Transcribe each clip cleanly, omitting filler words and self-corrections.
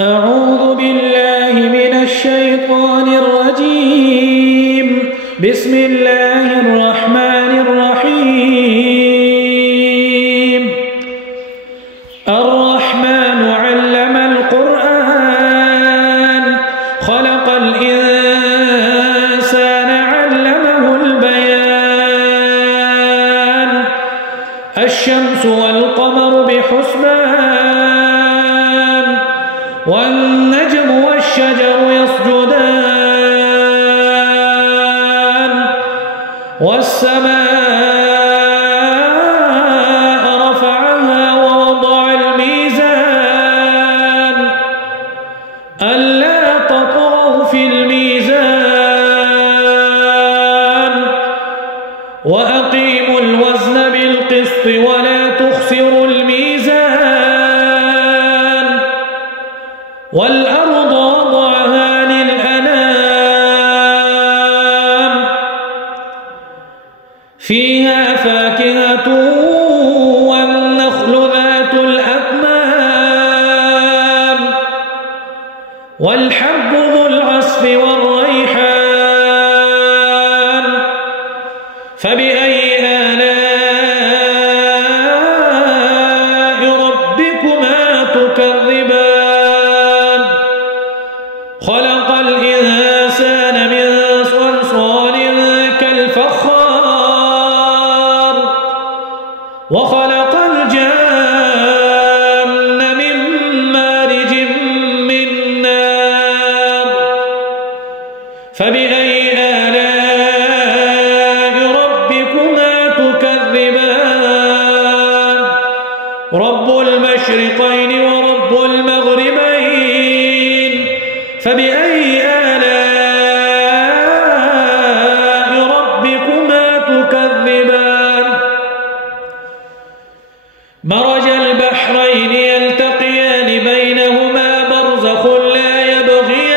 أعوذ بالله من الشيطان الرجيم. بسم الله الرحمن الرحيم. الرحمن علم القرآن خلق الإنسان علمه البيان. الشمس والقمر بحسبان والنجم والشجر يسجدان والسماء رفعها ووضع الميزان ألا تطغوا في الميزان وأقيموا الوزن بالقسط ولا تخسروا الميزان والأرض وضعها للأنام فيها فاكهة والنخل ذات الأكمام والحب ذو العصف والريحان فبأي آلاء ربكما تكذبان خلق الإنسان من صلصال كالفخار وخلق الجان من مارج من نار فبأي آلاء ربكما تكذبان رب المشرقين ورب المغربين فبأي آلاء ربكما تكذبان مرج البحرين يلتقيان بينهما برزخ لا يبغيان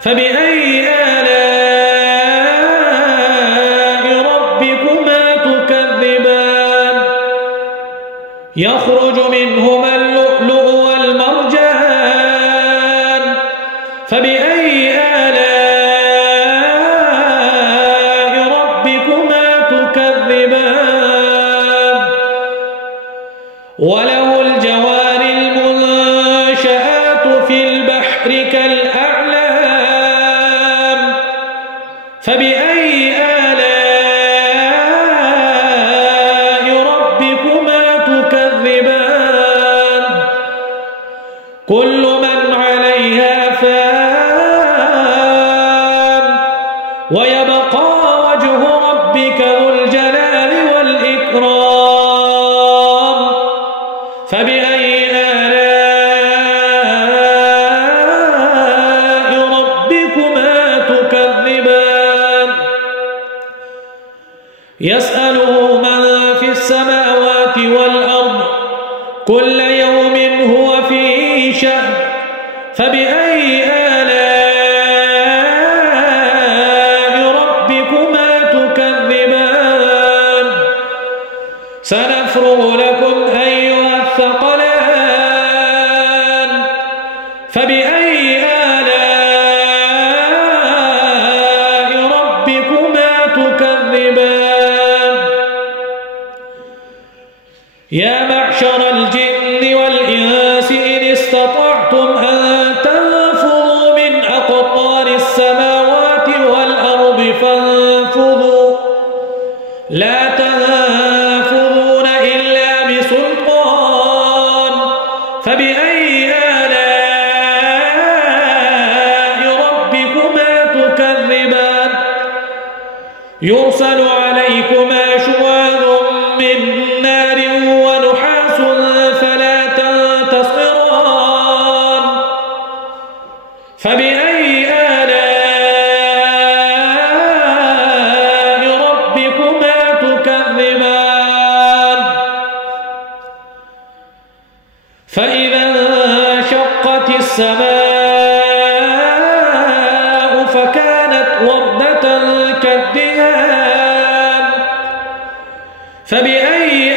فبأي آلاء ربكما تكذبان يخرج منهما اللؤلؤ والمرجان فبأي آلاء ربكما تكذبان وله الجوار المنشآت في البحر كالأعلام فبأي آلاء ربكما تكذبان كل من عليها فان ويبقى وجه ربك ذو الجلال والإكرام فبأي آلاء ربكما تكذبان يسأله من في السماوات والأرض كل يوم هو في شأن فبأي آلاء ربكما تكذبان سنفرغ لكم أيها الثقلان فبأي آلاء ربكما تكذبان يا معشر الجن والإنس إن استطعتم أن تنفذوا من أقطار السماوات والأرض فانفذوا لا تنفذون إلا بسلطان فبأي آلاء ربكما تكذبان يرسل عليكما شواظ من نار ونحاس فلا تنتصران فبأي آلاء ربكما تكذبان فإذا انشقت السماء فكانت وردة كالدهان فبأي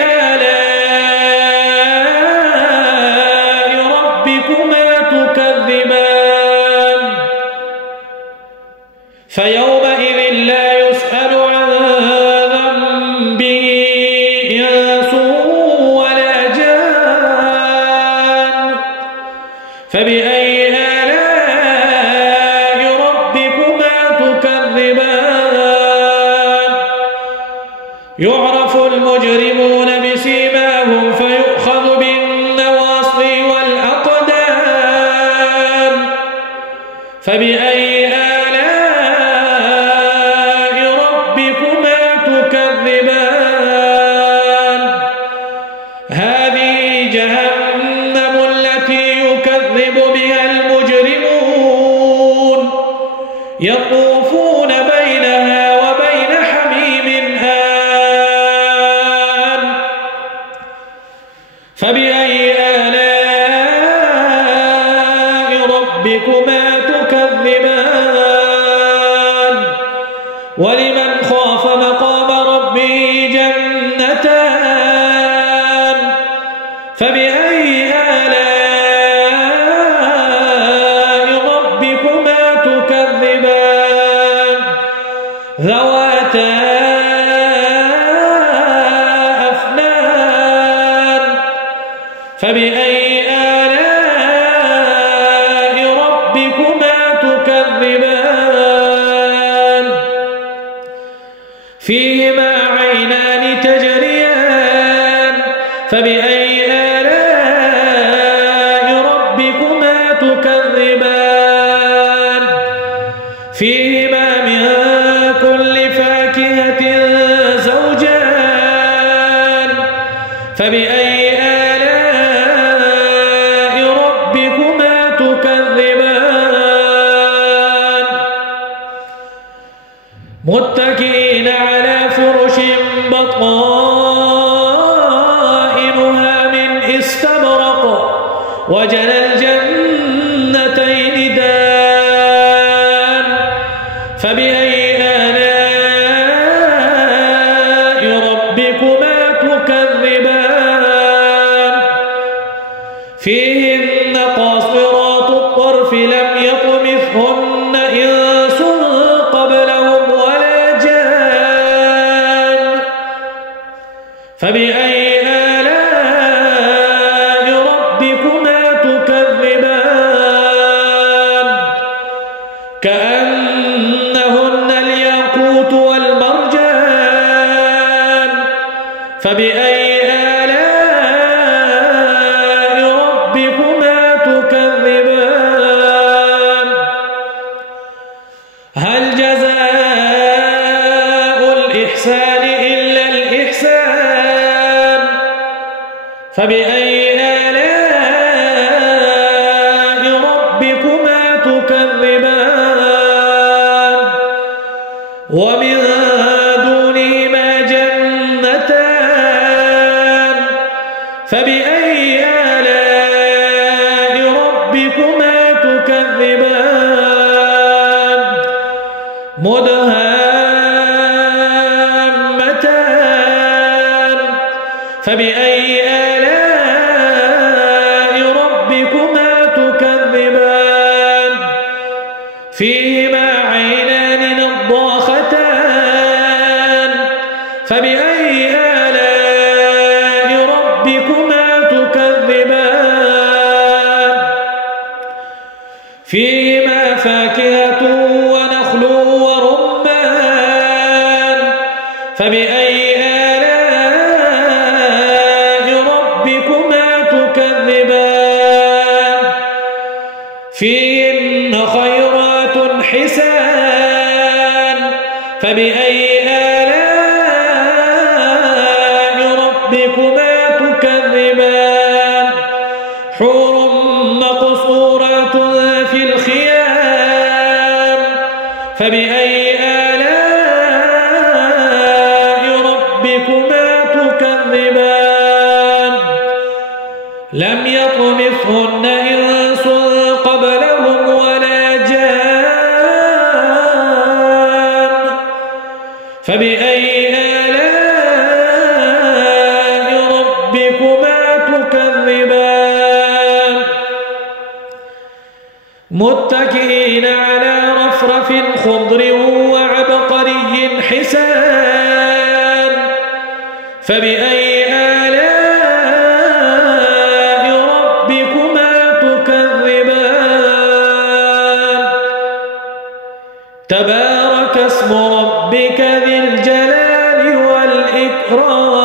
آلاء فيومئذ لا يسأل عن ذنبه إنس ولا جان فبأي آلاء ربكما تكذبان يعرف المجرمون بسيماهم فيؤخذ بالنواصي والأقدام فبأي آلاء ربكما تكذبان هذه جهنم التي يكذب بها المجرمون يطوفون بينها وبين حميم آن فبأي آلاء ربكما تكذبان ولمن خاف مقام ربه جنتان فبأي آلاء ربكما تكذبان ذواتا أفنان فبأي آلاء ربكما تكذبان فيهما عينان تجريان فبأي آلاء ربكما تكذبان فيهما من كل فاكهة زوجان فبأي آلاء ربكما تكذبان متكئين على فرش بطائنها من استبرق وجنى الجنتين دان فبأي آلاء ربكما تكذبان فيهن قاصرات الطرف لم يطمثهن إنس قبلهم ولا جان فبأي آلاء ربكما تكذبان كأنهن الياقوت والمرجان فبأي آلاء ربكما تكذبان هل جزاء الإحسان إلا الإحسان فبأي آلاء ربكما تكذبان ومن دونهما جنتان فبأي آلاء ربكما تكذبان مدهامتان فبأي آلاء ربكما تكذبان فيهما عينان نضاختان فبأي آلاء ربكما تكذبان فيهما فاكهة ونخل ورمان فبأي آلاء ربكما تكذبان فيهن خيرات حسان فبأي آلاء ربكما تكذبان حور مقصورات في الخيام فبأي آلاء ربكما تكذبان لم يطمثهن إنس قبلهم ولا جان فبأي آلاء ربكما تكذبان متكئين على رفرف وأفرف خضر وعبقري حسان فبأي آلاء ربكما تكذبان تبارك اسم ربك ذي الجلال والإكرام